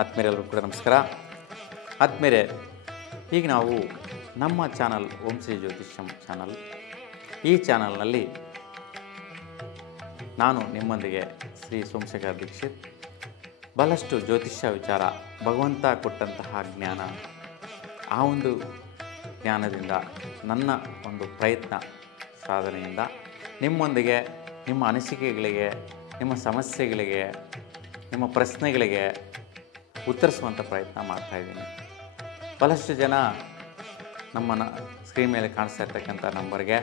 ಆತ್ಮೀಯರೆಲ್ಲರೂ ಕೂಡ ನಮಸ್ಕಾರ. ಆತ್ಮೀಯರೇ, ಈಗ ನಾವು ನಮ್ಮ ಚಾನಲ್ ಓಂ ಶ್ರೀ ಜ್ಯೋತಿಷ್ಯಂ ಚಾನಲ್, ಈ ಚಾನಲ್ನಲ್ಲಿ ನಾನು ನಿಮ್ಮೊಂದಿಗೆ ಶ್ರೀ ಸೋಮಶೇಖರ್ ದೀಕ್ಷಿತ್ ಬಹಳಷ್ಟು ಜ್ಯೋತಿಷ್ಯ ವಿಚಾರ, ಭಗವಂತ ಕೊಟ್ಟಂತಹ ಜ್ಞಾನ, ಆ ಒಂದು ಜ್ಞಾನದಿಂದ ನನ್ನ ಒಂದು ಪ್ರಯತ್ನ ಸಾಧನೆಯಿಂದ ನಿಮ್ಮೊಂದಿಗೆ ನಿಮ್ಮ ಅನಿಸಿಕೆಗಳಿಗೆ, ನಿಮ್ಮ ಸಮಸ್ಯೆಗಳಿಗೆ, ನಿಮ್ಮ ಪ್ರಶ್ನೆಗಳಿಗೆ ಉತ್ತರಿಸುವಂಥ ಪ್ರಯತ್ನ ಮಾಡ್ತಾಯಿದ್ದೀನಿ. ಬಹಳಷ್ಟು ಜನ ನಮ್ಮನ್ನು ಸ್ಕ್ರೀನ್ ಮೇಲೆ ಕಾಣಿಸ್ತಾ ಇರ್ತಕ್ಕಂಥ ನಂಬರ್ಗೆ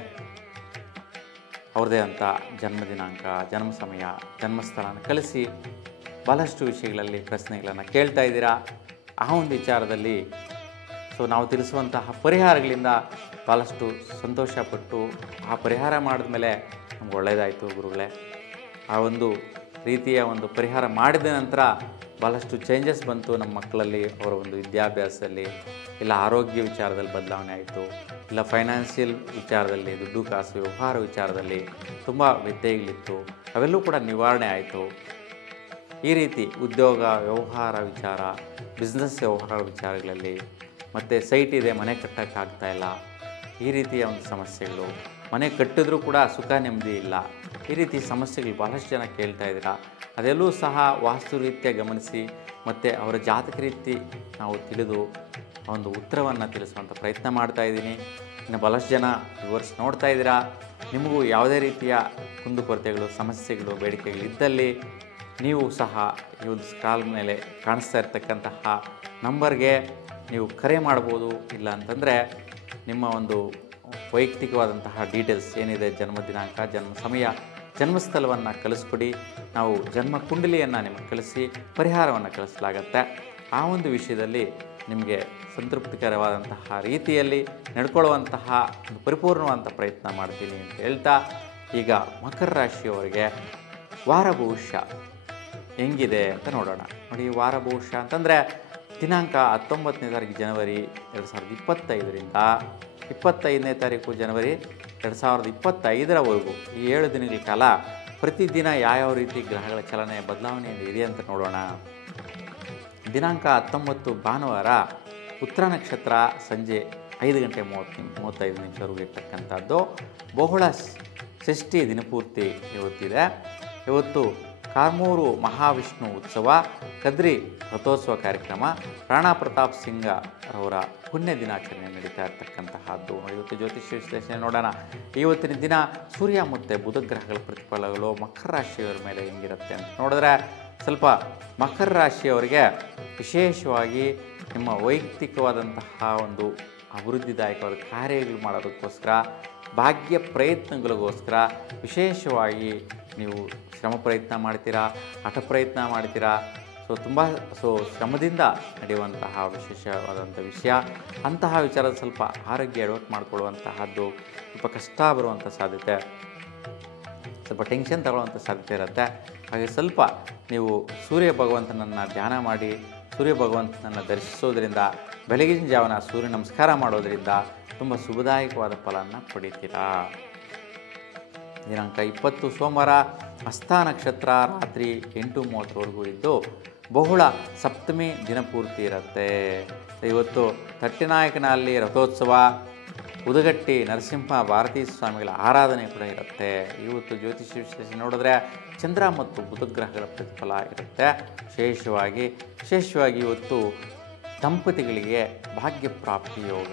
ಅವ್ರದ್ದೇ ಅಂತ ಜನ್ಮ ದಿನಾಂಕ, ಜನ್ಮ ಸಮಯ, ಜನ್ಮಸ್ಥಳನ ಕಳಿಸಿ ಭಾಳಷ್ಟು ವಿಷಯಗಳಲ್ಲಿ ಪ್ರಶ್ನೆಗಳನ್ನು ಕೇಳ್ತಾ ಇದ್ದೀರಾ. ಆ ಒಂದು ವಿಚಾರದಲ್ಲಿ ನಾವು ತಿಳಿಸುವಂತಹ ಪರಿಹಾರಗಳಿಂದ ಭಾಳಷ್ಟು ಸಂತೋಷಪಟ್ಟು ಆ ಪರಿಹಾರ ಮಾಡಿದ ಮೇಲೆ ನಮ್ಗೆ ಒಳ್ಳೆಯದಾಯಿತು ಗುರುಗಳೇ. ಆ ಒಂದು ರೀತಿಯ ಒಂದು ಪರಿಹಾರ ಮಾಡಿದ ನಂತರ ಭಾಳಷ್ಟು ಚೇಂಜಸ್ ಬಂತು ನಮ್ಮ ಮಕ್ಕಳಲ್ಲಿ, ಅವರ ಒಂದು ವಿದ್ಯಾಭ್ಯಾಸದಲ್ಲಿ, ಇಲ್ಲ ಆರೋಗ್ಯ ವಿಚಾರದಲ್ಲಿ ಬದಲಾವಣೆ ಆಯಿತು, ಇಲ್ಲ ಫೈನಾನ್ಷಿಯಲ್ ವಿಚಾರದಲ್ಲಿ, ದುಡ್ಡು ಕಾಸು ವ್ಯವಹಾರ ವಿಚಾರದಲ್ಲಿ ತುಂಬ ವ್ಯತ್ಯಯಗಳಿತ್ತು, ಅವೆಲ್ಲವೂ ಕೂಡ ನಿವಾರಣೆ ಆಯಿತು. ಈ ರೀತಿ ಉದ್ಯೋಗ ವ್ಯವಹಾರ ವಿಚಾರ, ಬಿಸ್ನೆಸ್ ವ್ಯವಹಾರ ವಿಚಾರಗಳಲ್ಲಿ, ಮತ್ತು ಸೈಟ್ ಇದೆ ಮನೆ ಕಟ್ಟೋಕ್ಕಾಗ್ತಾಯಿಲ್ಲ, ಈ ರೀತಿಯ ಒಂದು ಸಮಸ್ಯೆಗಳು, ಮನೆ ಕಟ್ಟಿದ್ರೂ ಕೂಡ ಸುಖ ನೆಮ್ಮದಿ ಇಲ್ಲ, ಈ ರೀತಿ ಸಮಸ್ಯೆಗಳು ಭಾಳಷ್ಟು ಜನ ಕೇಳ್ತಾ ಇದ್ದೀರಾ. ಅದೆಲ್ಲೂ ಸಹ ವಾಸ್ತು ರೀತ್ಯ ಗಮನಿಸಿ ಮತ್ತು ಅವರ ಜಾತಕ ರೀತಿ ನಾವು ತಿಳಿದು ಒಂದು ಉತ್ತರವನ್ನು ತಿಳಿಸುವಂಥ ಪ್ರಯತ್ನ ಮಾಡ್ತಾಯಿದ್ದೀನಿ. ಇನ್ನು ಭಾಳಷ್ಟು ಜನ ವಿವರ್ಸ್ ನೋಡ್ತಾ ಇದ್ದೀರಾ. ನಿಮಗೂ ಯಾವುದೇ ರೀತಿಯ ಕುಂದುಕೊರತೆಗಳು, ಸಮಸ್ಯೆಗಳು, ಬೇಡಿಕೆಗಳಿದ್ದಲ್ಲಿ ನೀವು ಸಹ ಈ ಒಂದು ಸ್ಕ್ರಾಲ್ ಮೇಲೆ ಕಾಣಿಸ್ತಾ ಇರ್ತಕ್ಕಂತಹ ನಂಬರ್ಗೆ ನೀವು ಕರೆ ಮಾಡ್ಬೋದು. ಇಲ್ಲ ಅಂತಂದರೆ ನಿಮ್ಮ ಒಂದು ವೈಯಕ್ತಿಕವಾದಂತಹ ಡೀಟೇಲ್ಸ್ ಏನಿದೆ, ಜನ್ಮ ದಿನಾಂಕ, ಜನ್ಮ ಸಮಯ, ಜನ್ಮಸ್ಥಳವನ್ನು ಕಳಿಸ್ಕೊಡಿ. ನಾವು ಜನ್ಮ ಕುಂಡಲಿಯನ್ನು ನಿಮಗೆ ಕಳಿಸಿ ಪರಿಹಾರವನ್ನು ಕಳಿಸಲಾಗತ್ತೆ. ಆ ಒಂದು ವಿಷಯದಲ್ಲಿ ನಿಮಗೆ ಸಂತೃಪ್ತಿಕರವಾದಂತಹ ರೀತಿಯಲ್ಲಿ ನಡ್ಕೊಳ್ಳುವಂತಹ ಒಂದು ಪರಿಪೂರ್ಣವಾದಂಥ ಪ್ರಯತ್ನ ಮಾಡ್ತೀನಿ ಅಂತ ಹೇಳ್ತಾ, ಈಗ ಮಕರ ರಾಶಿಯವರಿಗೆ ವಾರ ಭವಿಷ್ಯ ಹೆಂಗಿದೆ ಅಂತ ನೋಡೋಣ. ನೋಡಿ, ವಾರ ಭವಿಷ್ಯ ಅಂತಂದರೆ ದಿನಾಂಕ 19ನೇ ತಾರೀಕು ಜನವರಿ 2025ರಿಂದ 25ನೇ ತಾರೀಕು ಜನವರಿ 2025ರವರೆಗೂ ಈ 7 ದಿನಗಳ ಕಾಲ ಪ್ರತಿದಿನ ಯಾವ್ಯಾವ ರೀತಿ ಗ್ರಹಗಳ ಚಲನೆ ಬದಲಾವಣೆಯಿಂದ ಇದೆ ಅಂತ ನೋಡೋಣ. ದಿನಾಂಕ 19 ಭಾನುವಾರ ಉತ್ತರ ನಕ್ಷತ್ರ ಸಂಜೆ 5:35 ಇರ್ತಕ್ಕಂಥದ್ದು. ಬಹುಳ ಷಷ್ಠಿ ದಿನಪೂರ್ತಿ ಇವತ್ತಿದೆ. ಇವತ್ತು ಕಾರ್ಮೂರು ಮಹಾವಿಷ್ಣು ಉತ್ಸವ, ಕದ್ರಿ ರಥೋತ್ಸವ ಕಾರ್ಯಕ್ರಮ, ರಾಣಾ ಪ್ರತಾಪ್ ಸಿಂಗ್ ಅವರ ಪುಣ್ಯ ದಿನಾಚರಣೆ ನಡೀತಾ ಇರ್ತಕ್ಕಂತಹದ್ದು. ಇವತ್ತು ಜ್ಯೋತಿಷ್ಯ ವಿಶ್ಲೇಷಣೆ ನೋಡೋಣ. ಇವತ್ತಿನ ದಿನ ಸೂರ್ಯ ಮತ್ತು ಬುಧ ಗ್ರಹಗಳ ಪ್ರತಿಫಲಗಳು ಮಕರ ರಾಶಿಯವರ ಮೇಲೆ ಹೆಂಗಿರುತ್ತೆ ಅಂತ ನೋಡಿದ್ರೆ, ಸ್ವಲ್ಪ ಮಕರ ರಾಶಿಯವರಿಗೆ ವಿಶೇಷವಾಗಿ ನಿಮ್ಮ ವೈಯಕ್ತಿಕವಾದಂತಹ ಒಂದು ಅಭಿವೃದ್ಧಿದಾಯಕವಾದ ಕಾರ್ಯಗಳು ಮಾಡೋದಕ್ಕೋಸ್ಕರ, ಭಾಗ್ಯ ಪ್ರಯತ್ನಗಳಿಗೋಸ್ಕರ ವಿಶೇಷವಾಗಿ ನೀವು ಶ್ರಮ ಪ್ರಯತ್ನ ಮಾಡ್ತೀರಾ, ಹಠ ಪ್ರಯತ್ನ ಮಾಡ್ತೀರಾ. ತುಂಬ ಶ್ರಮದಿಂದ ನಡೆಯುವಂತಹ ವಿಶೇಷವಾದಂಥ ವಿಷಯ. ಅಂತಹ ವಿಚಾರದ ಸ್ವಲ್ಪ ಆರೋಗ್ಯ ಎಡವಟ್ಟು ಮಾಡಿಕೊಳ್ಳುವಂತಹದ್ದು, ಸ್ವಲ್ಪ ಕಷ್ಟ ಬರುವಂಥ ಸಾಧ್ಯತೆ, ಸ್ವಲ್ಪ ಟೆನ್ಷನ್ ತಗೊಳ್ಳುವಂಥ ಸಾಧ್ಯತೆ ಇರುತ್ತೆ. ಹಾಗೆ ಸ್ವಲ್ಪ ನೀವು ಸೂರ್ಯ ಭಗವಂತನನ್ನು ಧ್ಯಾನ ಮಾಡಿ, ಸೂರ್ಯ ಭಗವಂತನನ್ನು ದರ್ಶಿಸೋದ್ರಿಂದ, ಬೆಳಗಿನ ಜಾವನ ಸೂರ್ಯ ನಮಸ್ಕಾರ ಮಾಡೋದರಿಂದ ತುಂಬ ಶುಭದಾಯಕವಾದ ಫಲವನ್ನು ಪಡಿತೀರಾ. ದಿನಾಂಕ 20 ಸೋಮವಾರ ಹಸ್ತ ನಕ್ಷತ್ರ ರಾತ್ರಿ 8:30ವರೆಗೂ ಇದ್ದು ಬಹುಳ ಸಪ್ತಮಿ ದಿನಪೂರ್ತಿ ಇರುತ್ತೆ. ಇವತ್ತು ತಟ್ಟಿನಾಯಕನಲ್ಲಿ ರಥೋತ್ಸವ, ಉದಗಟ್ಟಿ ನರಸಿಂಹ ಭಾರತೀ ಸ್ವಾಮಿಗಳ ಆರಾಧನೆ ಕೂಡ ಇರುತ್ತೆ. ಇವತ್ತು ಜ್ಯೋತಿಷ್ಯ ವಿಶ್ಲೇಷಣೆ ನೋಡಿದ್ರೆ ಚಂದ್ರ ಮತ್ತು ಬುಧ ಗ್ರಹಗಳ ಪ್ರತಿಫಲ ಇರುತ್ತೆ. ವಿಶೇಷವಾಗಿ ಇವತ್ತು ದಂಪತಿಗಳಿಗೆ ಭಾಗ್ಯ ಪ್ರಾಪ್ತಿ ಯೋಗ.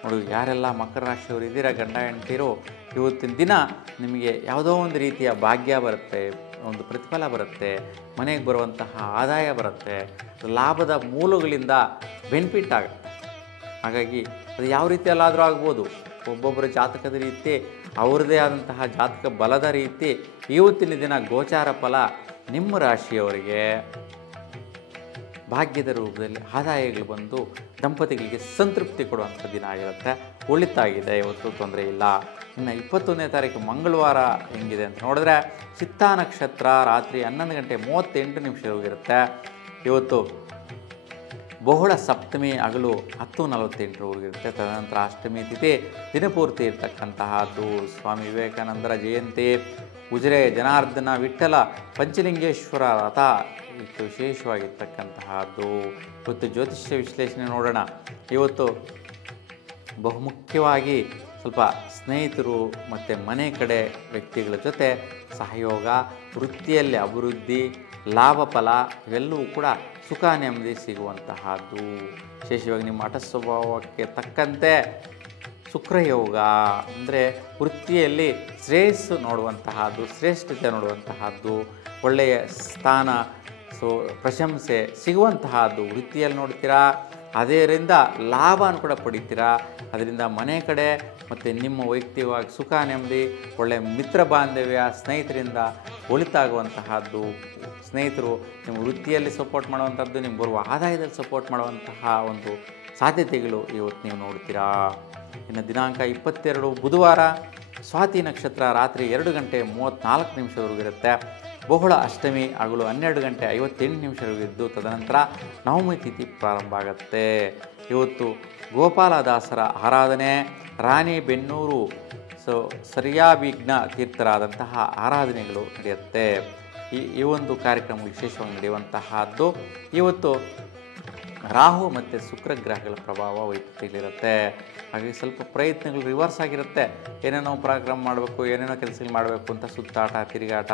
ನೋಡಿ, ಯಾರೆಲ್ಲ ಮಕರ ರಾಶಿಯವರು ಇದ್ದೀರಾ, ಗಂಡ ಹೆಂಡತಿರು, ಇವತ್ತಿನ ದಿನ ನಿಮಗೆ ಯಾವುದೋ ಒಂದು ರೀತಿಯ ಭಾಗ್ಯ ಬರುತ್ತೆ, ಒಂದು ಪ್ರತಿಫಲ ಬರುತ್ತೆ, ಮನೆಗೆ ಬರುವಂತಹ ಆದಾಯ ಬರುತ್ತೆ, ಲಾಭದ ಮೂಲಗಳಿಂದ ಬೆನಿಫಿಟ್ ಆಗುತ್ತೆ. ಹಾಗಾಗಿ ಅದು ಯಾವ ರೀತಿಯಲ್ಲಾದರೂ ಆಗ್ಬೋದು. ಒಬ್ಬೊಬ್ಬರ ಜಾತಕದ ರೀತಿ, ಅವ್ರದ್ದೇ ಆದಂತಹ ಜಾತಕ ಬಲದ ರೀತಿ ಇವತ್ತಿನ ದಿನ ಗೋಚಾರ ಫಲ ನಿಮ್ಮ ರಾಶಿಯವರಿಗೆ ಭಾಗ್ಯದ ರೂಪದಲ್ಲಿ ಆದಾಯಗಳು ಬಂದು ದಂಪತಿಗಳಿಗೆ ಸಂತೃಪ್ತಿ ಕೊಡುವಂಥ ದಿನ ಆಗಿರುತ್ತೆ. ಒಳಿತಾಗಿದೆ, ಇವತ್ತು ತೊಂದರೆ ಇಲ್ಲ. ಇನ್ನು 21ನೇ ತಾರೀಕು ಮಂಗಳವಾರ ಹೆಂಗಿದೆ ಅಂತ ನೋಡಿದ್ರೆ, ಚಿತ್ತ ನಕ್ಷತ್ರ ರಾತ್ರಿ 11:38 ಇರುತ್ತೆ. ಇವತ್ತು ಬಹುಳ ಸಪ್ತಮಿ ಹಗಲು 10:48 ಇರುತ್ತೆ. ತದನಂತರ ಅಷ್ಟಮಿ ತಿಥಿ ದಿನಪೂರ್ತಿ ಇರ್ತಕ್ಕಂತಹದ್ದು. ಸ್ವಾಮಿ ವಿವೇಕಾನಂದರ ಜಯಂತಿ, ಉಜಿರೆ ಜನಾರ್ದನ ವಿಠ್ಠಲ ಪಂಚಲಿಂಗೇಶ್ವರ ರಥ ಇವತ್ತು ವಿಶೇಷವಾಗಿರ್ತಕ್ಕಂತಹದ್ದು. ಇವತ್ತು ಜ್ಯೋತಿಷ್ಯ ವಿಶ್ಲೇಷಣೆ ನೋಡೋಣ. ಇವತ್ತು ಬಹುಮುಖ್ಯವಾಗಿ ಸ್ವಲ್ಪ ಸ್ನೇಹಿತರು ಮತ್ತು ಮನೆ ಕಡೆ ವ್ಯಕ್ತಿಗಳ ಜೊತೆ ಸಹಯೋಗ, ವೃತ್ತಿಯಲ್ಲಿ ಅಭಿವೃದ್ಧಿ, ಲಾಭ ಫಲ ಇವೆಲ್ಲವೂ ಕೂಡ ಸುಖ ನೆಮ್ಮದಿ ಸಿಗುವಂತಹದ್ದು. ವಿಶೇಷವಾಗಿ ನಿಮ್ಮ ಹಠ ಸ್ವಭಾವಕ್ಕೆ ತಕ್ಕಂತೆ ಶುಕ್ರಯೋಗ ಅಂದರೆ ವೃತ್ತಿಯಲ್ಲಿ ಶ್ರೇಯಸ್ಸು ನೋಡುವಂತಹದ್ದು, ಶ್ರೇಷ್ಠತೆ ನೋಡುವಂತಹದ್ದು, ಒಳ್ಳೆಯ ಸ್ಥಾನ ಪ್ರಶಂಸೆ ಸಿಗುವಂತಹದ್ದು ವೃತ್ತಿಯಲ್ಲಿ ನೋಡ್ತೀರಾ. ಅದರಿಂದ ಲಾಭನ ಕೂಡ ಪಡಿತೀರಾ. ಅದರಿಂದ ಮನೆ ಕಡೆ ಮತ್ತು ನಿಮ್ಮ ವೈಯಕ್ತಿಕವಾಗಿ ಸುಖ ನೆಮ್ಮದಿ, ಒಳ್ಳೆಯ ಮಿತ್ರ ಬಾಂಧವ್ಯ, ಸ್ನೇಹಿತರಿಂದ ಒಳಿತಾಗುವಂತಹದ್ದು. ಸ್ನೇಹಿತರು ನಿಮ್ಮ ವೃತ್ತಿಯಲ್ಲಿ ಸಪೋರ್ಟ್ ಮಾಡುವಂಥದ್ದು, ನಿಮ್ಮ ಬರುವ ಆದಾಯದಲ್ಲಿ ಸಪೋರ್ಟ್ ಮಾಡುವಂತಹ ಒಂದು ಸಾಧ್ಯತೆಗಳು ಇವತ್ತು ನೀವು ನೋಡ್ತೀರಾ. ಇನ್ನು ದಿನಾಂಕ 22 ಬುಧವಾರ, ಸ್ವಾತಿ ನಕ್ಷತ್ರ ರಾತ್ರಿ 2 ಗಂಟೆ 34 ನಿಮಿಷವರೆಗೂ ಇರುತ್ತೆ. ಬಹುಳ ಅಷ್ಟಮಿ ಹಗಲು 12 ಗಂಟೆ 58 ನಿಮಿಷವರೆಗೂ ಇದ್ದು ತದನಂತರ ನವಮಿ ತಿಥಿ ಪ್ರಾರಂಭ ಆಗುತ್ತೆ. ಇವತ್ತು ಗೋಪಾಲದಾಸರ ಆರಾಧನೆ, ರಾಣಿಬೆನ್ನೂರು ಸರಿಯಾಭಿಜ್ಞ ತೀರ್ಥರಾದಂತಹ ಆರಾಧನೆಗಳು ನಡೆಯುತ್ತೆ. ಈ ಒಂದು ಕಾರ್ಯಕ್ರಮ ವಿಶೇಷವಾಗಿ ನಡೆಯುವಂತಹದ್ದು. ಇವತ್ತು ರಾಹು ಮತ್ತು ಶುಕ್ರ ಗ್ರಹಗಳ ಪ್ರಭಾವ ವೈಪರೀತ್ಯಗಳಿರುತ್ತೆ. ಹಾಗಾಗಿ ಸ್ವಲ್ಪ ಪ್ರಯತ್ನಗಳು ರಿವರ್ಸ್ ಆಗಿರುತ್ತೆ. ಏನೇನೋ ಪ್ರೋಗ್ರಾಮ್ ಮಾಡಬೇಕು, ಏನೇನೋ ಕೆಲಸಗಳು ಮಾಡಬೇಕು ಅಂತ ಸುತ್ತಾಟ, ತಿರುಗಾಟ,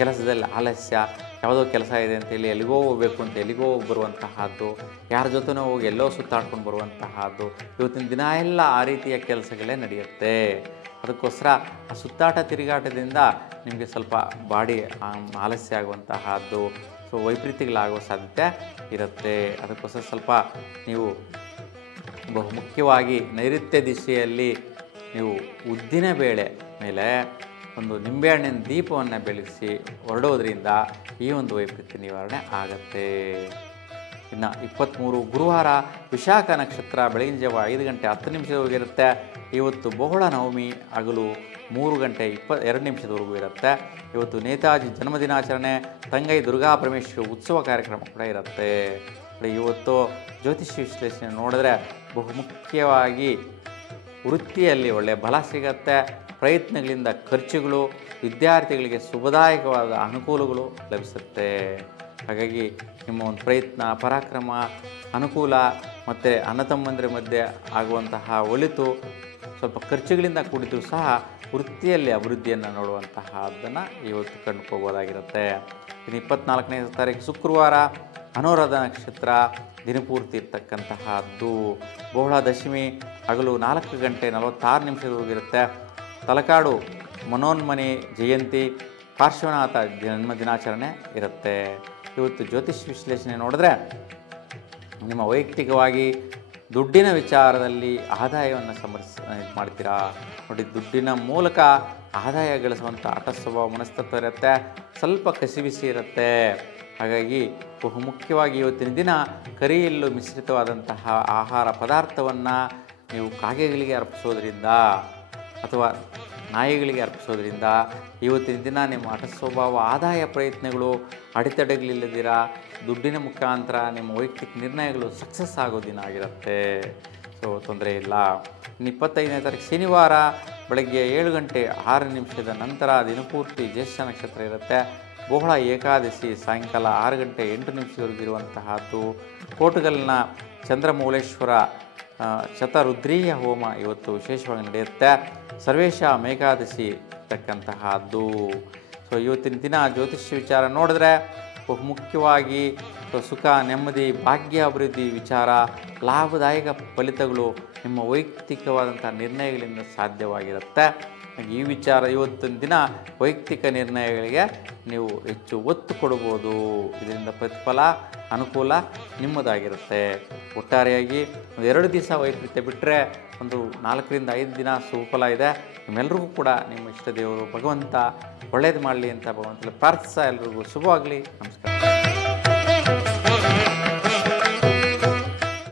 ಕೆಲಸದಲ್ಲಿ ಆಲಸ್ಯ, ಯಾವುದೋ ಕೆಲಸ ಇದೆ ಅಂತೇಳಿ ಎಲ್ಲಿಗೋ ಹೋಗಬೇಕು ಅಂತ ಎಲ್ಲಿಗೋ ಹೋಗಿ ಬರುವಂತಹದ್ದು, ಯಾರ ಜೊತೆನೋ ಹೋಗಿ ಎಲ್ಲೋ ಸುತ್ತಾಡ್ಕೊಂಡು ಬರುವಂತಹದ್ದು. ಇವತ್ತಿನ ದಿನ ಎಲ್ಲ ಆ ರೀತಿಯ ಕೆಲಸಗಳೇ ನಡೆಯುತ್ತೆ. ಅದಕ್ಕೋಸ್ಕರ ಆ ಸುತ್ತಾಟ ತಿರುಗಾಟದಿಂದ ನಿಮಗೆ ಸ್ವಲ್ಪ ಬಾಡಿ ಆಲಸ್ಯ ಆಗುವಂತಹದ್ದು, ವೈಪರೀತ್ಯಗಳಾಗುವ ಸಾಧ್ಯತೆ ಇರುತ್ತೆ. ಅದಕ್ಕೋಸ್ಕರ ಸ್ವಲ್ಪ ನೀವು ಬಹುಮುಖ್ಯವಾಗಿ ನೈಋತ್ಯ ದಿಶೆಯಲ್ಲಿ ನೀವು ಉದ್ದಿನ ಬೇಳೆ ಮೇಲೆ ಒಂದು ನಿಂಬೆಹಣ್ಣಿನ ದೀಪವನ್ನು ಬೆಳಗಿಸಿ ಹೊರಡೋದ್ರಿಂದ ಈ ಒಂದು ವೈಪರೀತ್ಯ ನಿವಾರಣೆ ಆಗತ್ತೆ. ಇನ್ನು 23 ಗುರುವಾರ, ವಿಶಾಖ ನಕ್ಷತ್ರ ಬೆಳಗಿನ ಜಾವ 5 ಗಂಟೆ 10 ನಿಮಿಷದವರೆಗೂ ಇರುತ್ತೆ. ಇವತ್ತು ಬಹುಳ ನವಮಿ ಹಗಲು 3 ಗಂಟೆ 22 ನಿಮಿಷದವರೆಗೂ ಇರುತ್ತೆ. ಇವತ್ತು ನೇತಾಜಿ ಜನ್ಮದಿನಾಚರಣೆ, ತಂಗೈ ದುರ್ಗಾ ಪರಮೇಶ್ವರಿ ಉತ್ಸವ ಕಾರ್ಯಕ್ರಮ ಕೂಡ ಇರುತ್ತೆ. ಇವತ್ತು ಜ್ಯೋತಿಷ್ಯ ವಿಶ್ಲೇಷಣೆ ನೋಡಿದ್ರೆ ಬಹುಮುಖ್ಯವಾಗಿ ವೃತ್ತಿಯಲ್ಲಿ ಒಳ್ಳೆಯ ಬಲ ಸಿಗತ್ತೆ. ಪ್ರಯತ್ನಗಳಿಂದ ಖರ್ಚುಗಳು, ವಿದ್ಯಾರ್ಥಿಗಳಿಗೆ ಶುಭದಾಯಕವಾದ ಅನುಕೂಲಗಳು ಲಭಿಸುತ್ತೆ. ಹಾಗಾಗಿ ನಿಮ್ಮ ಒಂದು ಪ್ರಯತ್ನ, ಪರಾಕ್ರಮ, ಅನುಕೂಲ ಮತ್ತು ಅಣ್ಣ ತಮ್ಮಂದಿರ ಮಧ್ಯೆ ಆಗುವಂತಹ ಒಳಿತು, ಸ್ವಲ್ಪ ಖರ್ಚುಗಳಿಂದ ಕೂಡಿದ್ರೂ ಸಹ ವೃತ್ತಿಯಲ್ಲಿ ಅಭಿವೃದ್ಧಿಯನ್ನು ನೋಡುವಂತಹದ್ದನ್ನು ಇವತ್ತು ಕಂಡುಕೋಬೋದಾಗಿರುತ್ತೆ. ಇನ್ನು 24ನೇ ತಾರೀಕು ಶುಕ್ರವಾರ, ಅನುರಾಧ ನಕ್ಷತ್ರ ದಿನಪೂರ್ತಿ ಇರ್ತಕ್ಕಂತಹದ್ದು. ಬಹುಳ ದಶಮಿ ಹಗಲು 4 ಗಂಟೆ 46 ನಿಮಿಷದವರೆಗೂ ಇರುತ್ತೆ. ತಲಕಾಡು ಮನೋನ್ಮನಿ ಜಯಂತಿ, ಪಾರ್ಶ್ವನಾಥ ಜನ್ಮದಿನಾಚರಣೆ ಇರುತ್ತೆ. ಇವತ್ತು ಜ್ಯೋತಿಷ್ ವಿಶ್ಲೇಷಣೆ ನೋಡಿದ್ರೆ ನಿಮ್ಮ ವೈಯಕ್ತಿಕವಾಗಿ ದುಡ್ಡಿನ ವಿಚಾರದಲ್ಲಿ ಆದಾಯವನ್ನು ಮಾಡ್ತೀರಾ ನೋಡಿ. ದುಡ್ಡಿನ ಮೂಲಕ ಆದಾಯ ಗಳಿಸುವಂಥ ಹಠ ಸ್ವಭಾವ ಮನಸ್ತತ್ವ ಇರುತ್ತೆ. ಸ್ವಲ್ಪ ಕಸಿಬಿಸಿ ಇರುತ್ತೆ. ಹಾಗಾಗಿ ಬಹುಮುಖ್ಯವಾಗಿ ಇವತ್ತಿನ ದಿನ ಕರಿಯಲ್ಲು ಮಿಶ್ರಿತವಾದಂತಹ ಆಹಾರ ಪದಾರ್ಥವನ್ನು ನೀವು ಕಾಗೆಗಳಿಗೆ ಅರ್ಪಿಸೋದ್ರಿಂದ ಅಥವಾ ನಾಯಿಗಳಿಗೆ ಅರ್ಪಿಸೋದ್ರಿಂದ ಇವತ್ತಿನ ದಿನ ನಿಮ್ಮ ಹಠ ಸ್ವಭಾವ, ಆದಾಯ ಪ್ರಯತ್ನಗಳು ಅಡೆತಡೆಗಳಿಲ್ಲದಿರ ದುಡ್ಡಿನ ಮುಖಾಂತರ ನಿಮ್ಮ ವೈಯಕ್ತಿಕ ನಿರ್ಣಯಗಳು ಸಕ್ಸಸ್ ಆಗೋ ದಿನ ಆಗಿರುತ್ತೆ. ತೊಂದರೆ ಇಲ್ಲ. ಇನ್ನು 25ನೇ ತಾರೀಕು ಶನಿವಾರ ಬೆಳಗ್ಗೆ 7 ಗಂಟೆ 6 ನಿಮಿಷದ ನಂತರ ದಿನಪೂರ್ತಿ ಜ್ಯೇಷ್ಠ ನಕ್ಷತ್ರ ಇರುತ್ತೆ. ಬಹುಳ ಏಕಾದಶಿ ಸಾಯಂಕಾಲ 6 ಗಂಟೆ 8 ನಿಮಿಷದವರೆಗೂ ಇರುವಂತಹದ್ದು. ಕೋಟುಗಲ್ನ ಚಂದ್ರಮೌಳೇಶ್ವರ ಶತರುದ್ರೀಯ ಹೋಮ ಇವತ್ತು ವಿಶೇಷವಾಗಿ ನಡೆಯುತ್ತೆ. ಸರ್ವೇಶ ಏಕಾದಶಿ ಇರ್ತಕ್ಕಂತಹದ್ದು. ಇವತ್ತಿನ ದಿನ ಜ್ಯೋತಿಷ್ಯ ವಿಚಾರ ನೋಡಿದ್ರೆ ಬಹುಮುಖ್ಯವಾಗಿ ಸುಖ ನೆಮ್ಮದಿ, ಭಾಗ್ಯ ಅಭಿವೃದ್ಧಿ ವಿಚಾರ, ಲಾಭದಾಯಕ ಫಲಿತಗಳು ನಿಮ್ಮ ವೈಯಕ್ತಿಕವಾದಂಥ ನಿರ್ಣಯಗಳಿಂದ ಸಾಧ್ಯವಾಗಿರುತ್ತೆ. ಈ ವಿಚಾರ ಇವತ್ತಿನ ದಿನ ವೈಯಕ್ತಿಕ ನಿರ್ಣಯಗಳಿಗೆ ನೀವು ಹೆಚ್ಚು ಒತ್ತು ಕೊಡ್ಬೋದು. ಇದರಿಂದ ಪ್ರತಿಫಲ, ಅನುಕೂಲ ನಿಮ್ಮದಾಗಿರುತ್ತೆ. ಒಟ್ಟಾರೆಯಾಗಿ ಒಂದು 2 ದಿವಸ ವೈಪರೀತ್ಯ ಬಿಟ್ಟರೆ ಒಂದು 4 ರಿಂದ 5 ದಿನ ಸುಫಲ ಇದೆ. ನಿಮ್ಮೆಲ್ಲರಿಗೂ ಕೂಡ ನಿಮ್ಮ ಇಷ್ಟ ದೇವರು ಭಗವಂತ ಒಳ್ಳೇದು ಮಾಡಲಿ ಅಂತ ಭಗವಂತನಲ್ಲಿ ಪ್ರಾರ್ಥಿಸ. ಎಲ್ರಿಗೂ ಶುಭವಾಗಲಿ. ನಮಸ್ಕಾರ.